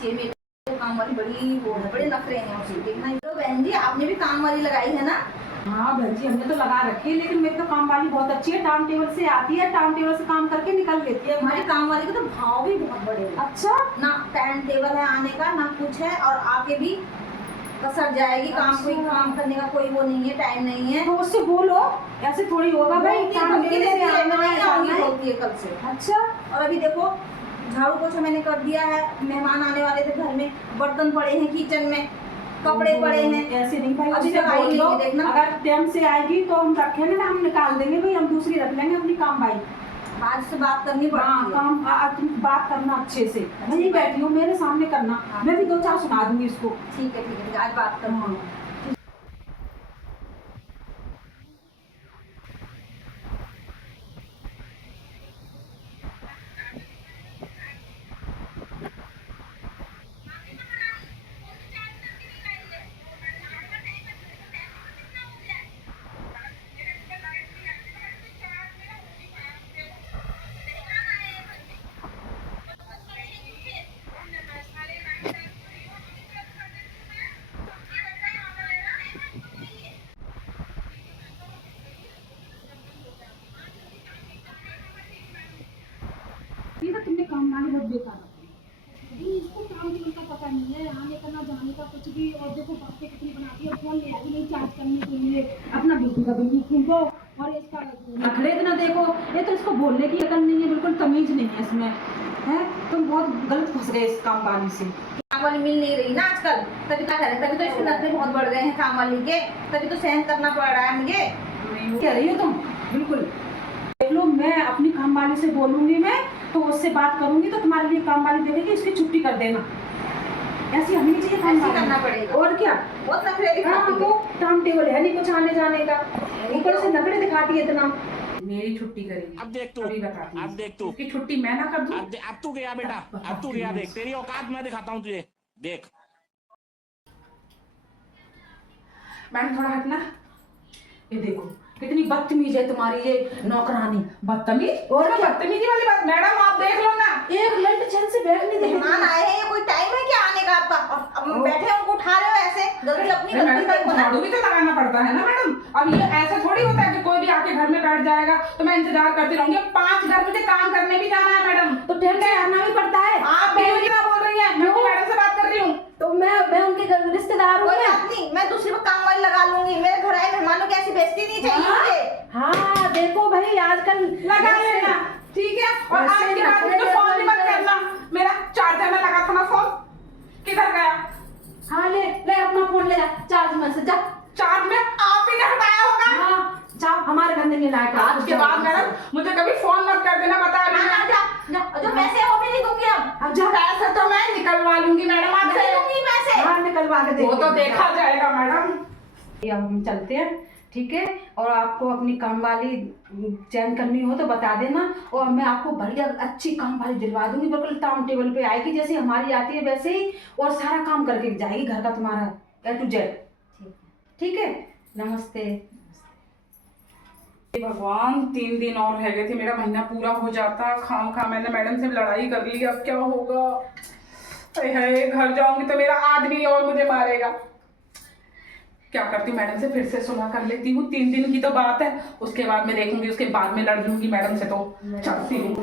अच्छी है, मेरी तो काम वाली बड़ी वो है, बड़े नखरे हैं उसे। देखना तो बहन जी आपने भी काम वाली लगाई है ना? हाँ बहन जी हमने तो लगा रखी है, लेकिन मेरी तो काम वाली बहुत अच्छी है, टाइम टेबल से आती है, टाइम टेबल से काम करके निकल लेती है। हमारी काम वाली का तो भाव भी बहुत बड़े हैं। अच्छा ना टाइम टेबल है आने का ना कुछ है, और आके भी कसर जाएगी। काम अच्छा। कोई काम करने का कोई वो नहीं है, टाइम नहीं है। तो उससे बोलो, ऐसे थोड़ी होगा भाई, टाइम टेबल से आना है। होती है कल से। अच्छा और अभी देखो झाड़ू पोछा मैंने कर दिया है, मेहमान आने वाले थे घर में, बर्तन पड़े हैं किचन में, कपड़े पड़े हैं। ऐसे नहीं भाई, अभी उससे तक आई बोल दो, नहीं, देखना अगर टाइम से आएगी तो हम रखेंगे ना, हम निकाल देंगे भाई, हम दूसरी रख लेंगे अपनी काम भाई। आज से बात करनी हाँ पड़ती है। काम तुम बात करना अच्छे से, मैं ही बैठी हूँ, मेरे सामने करना। हाँ। मैं भी दो चार सुना दूंगी इसको। ठीक है ठीक है, आज बात करना। हाँ। ये तो तुमने काम वाली बहुत बेकार रखी है। इसको काम टेबल का पता नहीं है, आने का ना जाने का कुछ भी। और देखो बातें कितनी बनाती है, फोन ले आई नहीं चार्ज करने के लिए, अपना बिजली का बिल भी खींचो, और इसका नखरे इतना देखो। ये तो इसको बोलने की अकल नहीं है, बिल्कुल तमीज नहीं है इसमें, है। तुम बहुत गलत फंस गए इस काम वाली से। काम वाली मिल नहीं रही ना आजकल, तभी क्या करें, तभी तो इसके नखरे बहुत बढ़ गए हैं काम वाली के, तभी तो सहन करना पड़ रहा है मुझे। कह रही हो तुम, बिल्कुल देख लो, मैं अपनी काम वाली से बोलूंगी, मैं तो उससे बात करूंगी, तो तुम्हारे लिए काम वाली देखेगी, इसकी छुट्टी कर देना। ऐसी हमें चाहिए काम वाली, करना पड़ेगा। और क्या। बहुत नखरे दिखाती है। वो टाइम टेबल है नहीं कुछ आने जाने का, ऊपर से नखरे दिखाती है इतना। मेरी छुट्टी करेगी, अब देख तू, अभी बताती हूँ। अब देख तू, इसकी छुट्टी मैं ना कर दूं। अब तू गया बेटा, अब तू गया, देख तेरी औकात मैं दिखाता हूँ तुझे, देख। मैडम थोड़ा हटना। ये देखो कितनी बदतमीज है तुम्हारी ये नौकरानी। बदतमीज? और क्या बदतमीजी वाली बात? मैडम आप देख लो ना, एक मिनट चैन से बैठ नहीं देती। मेहमान आए हैं, ये कोई टाइम है क्या आने का आपका? और अब बैठे हैं, उनको उठा रहे हो ऐसे? गलती अपनी गलती देखो ना। झाड़ू भी तो लगाना पड़ता है ना मैडम। अब ये ऐसा थोड़ी होता है कि कोई भी आके घर में बैठ जाएगा तो मैं इंतजार करती रहूंगी। 5 घर मुझे काम करने भी जाना है मैडम, तो टाइम से आना भी पड़ता है। आप क्या बोल रही है? मैं मैडम से बात कर रही हूँ, तो मैं उनके रिश्तेदार हूँ। कोई बात नहीं, मैं दूसरी बार काम वाली लगा लूंगी। मेरे घर आए मेहमानों की ऐसी बेइज्जती नहीं चाहिए मुझे। हाँ देखो भाई आजकल लगा लेना, ठीक है। और आज के बाद मुझे फोन भी मत करना, मेरा चार्जर में लगा था ना फोन, किधर गया? हाँ ले ले अपना फोन ले जा, चार्ज में से जा। चार्ज में आप ही ने हटाया होगा। हाँ जा, हमारे घर में लाइट। आज के बाद मैडम मुझे कभी फोन मत कर देना, बता रही हूँ। जो पैसे है वो भी नहीं दूंगी अब जा, पैसे तो मैं निकलवा लूंगी मैडम आपसे। नहीं दूंगी पैसे। हाँ निकलवा के वो तो देखा जाएगा मैडम। अब हम चलते हैं, ठीक है। और आपको अपनी काम वाली चेंज करनी हो तो बता देना, और मैं आपको बढ़िया अच्छी काम वाली दिलवा दूंगी, बिल्कुल टाइम टेबल पे आएगी, जैसे हमारी आती है वैसे ही, और सारा काम करके जाएगी घर का तुम्हारा A to Z। ठीक है, नमस्ते। भगवान 3 दिन और रह गए थे, मेरा महीना पूरा हो जाता। खाम मैंने मैडम से लड़ाई कर ली, अब क्या होगा? है घर जाऊंगी तो मेरा आदमी और मुझे मारेगा। क्या करती, मैडम से फिर से सुलह कर लेती हूँ। 3 दिन की तो बात है, उसके बाद मैं देखूंगी, उसके बाद में लड़ लूंगी मैडम से। तो चलती हूँ।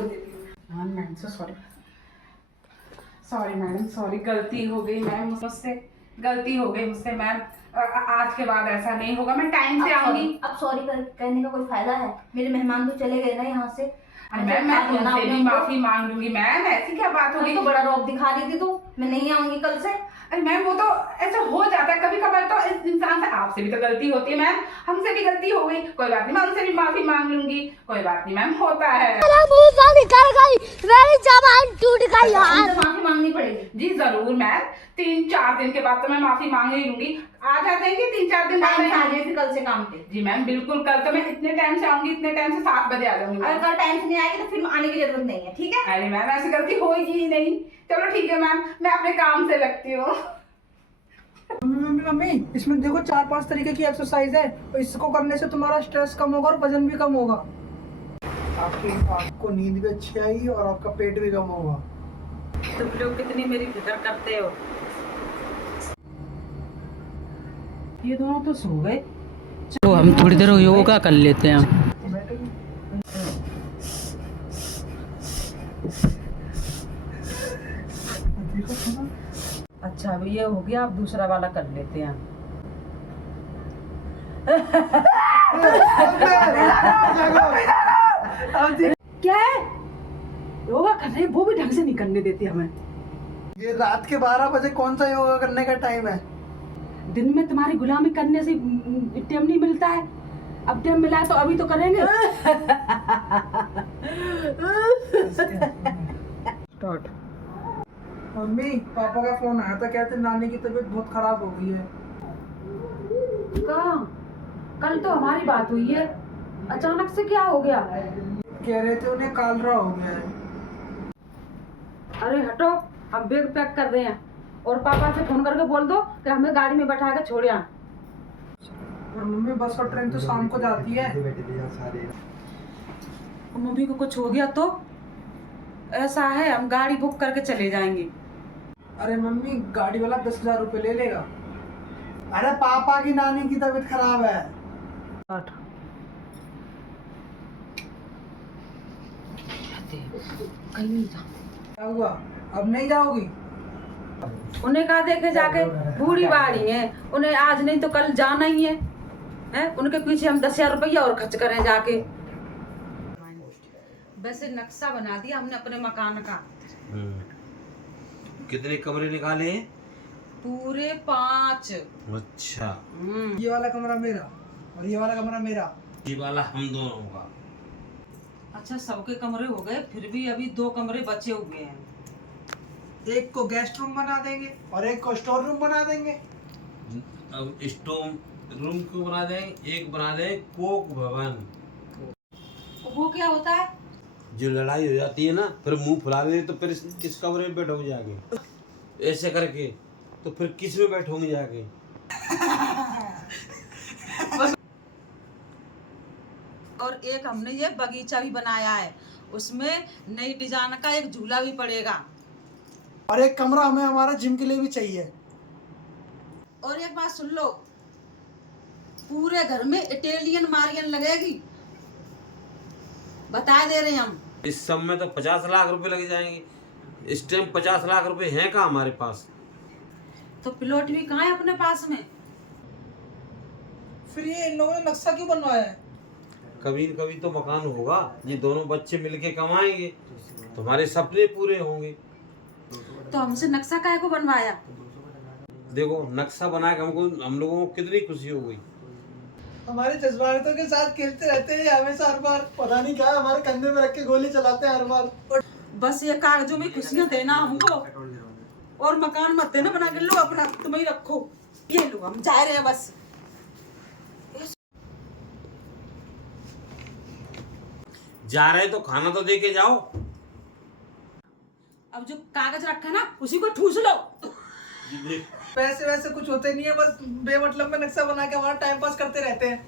हाँ मैडम से सॉरी मैडम, सॉरी, गलती हो गई मैम, मुझसे गलती हो गई मुझसे मैम। आज के बाद ऐसा नहीं होगा, मैं टाइम से आऊंगी। अब सॉरी कहने का कोई फायदा है? मेरे मेहमान तो चले गए ना यहाँ से। मैम मैं तुमसे भी माफी मांग लूंगी मैम, ऐसी क्या बात होगी? तो बड़ा रौब दिखा रही थी तू, मैं नहीं आऊंगी कल से। अरे मैम वो तो ऐसा हो जाता है कभी कभार, तो इस इंसान से, आपसे भी तो गलती होती है मैम, हमसे भी गलती हो गई, कोई बात नहीं, मैं उनसे भी माफी मांग लूंगी, कोई बात नहीं मैम, होता है। निकल गई, मेरी जबान टूट गई यार। माफी मांगनी पड़ेगी। जी जरूर मैम, 3-4 दिन के बाद तो मैं माफी मांग ही लूंगी। आ जाते हैं 3-4 दिन बाद आ जाएगी कल से काम पे। जी मैम बिल्कुल, कल तो मैं इतने टाइम से आऊंगी, इतने टाइम से 7 बजे आ जाऊंगी। अगर कल टाइम से नहीं आएगी तो फिर आने की जरूरत नहीं है, ठीक है? अरे मैम ऐसी गलती होगी ही नहीं। चलो ठीक है मैम, मैं अपने काम से लगती हूँ। मम्मी इसमें देखो 4-5 तरीके की एक्सरसाइज है, और इसको करने से तुम्हारा स्ट्रेस कम होगा और वजन भी कम होगा। आपको नींद भी अच्छी आएगी और आपका पेट भी कम होगा। तुम लोग कितनी मेरी फिक्र करते हो। ये दोनों तो सो गए। तो हम थोड़ी देर योगा कर लेते हैं। अच्छा अभी ये हो गया, अब दूसरा वाला कर लेते हैं। क्या है? योगा कर रहे हैं, वो भी ढंग से नहीं करने देते हमें। ये रात के 12 बजे कौन सा योगा करने का टाइम है? दिन में तुम्हारी गुलामी करने से टाइम नहीं मिलता है, अब टाइम मिला है तो अभी तो करेंगे। स्टार्ट। मम्मी पापा का फोन आया था, कहते नानी की तबीयत बहुत खराब हो गई है। कहाँ? कल तो हमारी बात हुई है, अचानक से क्या हो गया? कह रहे थे उन्हें कालरा हो गया है। अरे हटो, हम बैग पैक कर रहे हैं और पापा से फोन करके बोल दो कि हमें गाड़ी में बैठा के छोड़ आए। और मम्मी बस और ट्रेन तो शाम को जाती है। मम्मी को कुछ हो गया तो? ऐसा है, हम गाड़ी बुक करके चले जाएंगे। अरे मम्मी गाड़ी वाला 10,000 रुपये ले लेगा। अरे पापा की नानी की तबीयत खराब है। क्या हुआ, अब नहीं जाओगी? उन्हें कहा देखे जाके, बूढ़ी बाड़ी है, उन्हें आज नहीं तो कल जाना ही है, हैं? उनके पीछे हम 10,000 रुपया और खर्च करें जाके। वैसे नक्शा बना दिया हमने अपने मकान का। कितने कमरे निकाले हैं? पूरे 5। अच्छा, ये वाला कमरा मेरा और ये वाला कमरा मेरा। ये वाला हम दोनों का। अच्छा सबके कमरे हो गए, फिर भी अभी 2 कमरे बचे हुए हैं। एक को गेस्ट रूम बना देंगे और एक को स्टोर रूम बना देंगे। अब स्टोर रूम क्यों बना देंगे? एक बना दें कोक भवन। वो क्या होता है? जो लड़ाई हो जाती है ना, फिर मुंह फुला दे तो फिर किस कमरे में बैठोगे जाके? ऐसे करके तो फिर किस में बैठोगे जाके? और एक हमने ये बगीचा भी बनाया है, उसमें नई डिजाइन का एक झूला भी पड़ेगा। और एक कमरा हमें हमारा जिम के लिए भी चाहिए। और एक बात सुन लो, पूरे घर में इटालियन मारियन लगेगी, बता दे रहे हैं हम। इस सब में तो 50 लाख रुपए लग जाएंगे। इस टाइम 50 लाख रुपए हैं कहाँ हमारे पास? तो प्लॉट भी कहाँ है अपने पास में? फिर ये इन लोगों ने नक्शा क्यों बनवाया है? कभी न कभी तो मकान होगा, ये दोनों बच्चे मिलके कमाएंगे, तुम्हारे सपने पूरे होंगे। तो हमसे नक्शा काहे को बनवाया? देखो नक्शा बना के हम लोगों को कितनी खुशी हो गई। हमारे जज्बातों के साथ खेलते रहते हैं हमेशा, हर बार पता नहीं क्या हमारे कंधे में रख के गोली चलाते हैं हर बार। बस ये कागजों में खुशियां देना हमको, और मकान मत देना बना के, लो अपना तुम ही रखो। ये लो, हम जा रहे हैं बस। जा रहे तो खाना तो दे के जाओ। अब जो कागज रखा ना उसी को ठूस लो। पैसे वैसे कुछ होते नहीं है, बस बेमतलब में नक्शा बना के हमारा टाइम पास करते रहते हैं।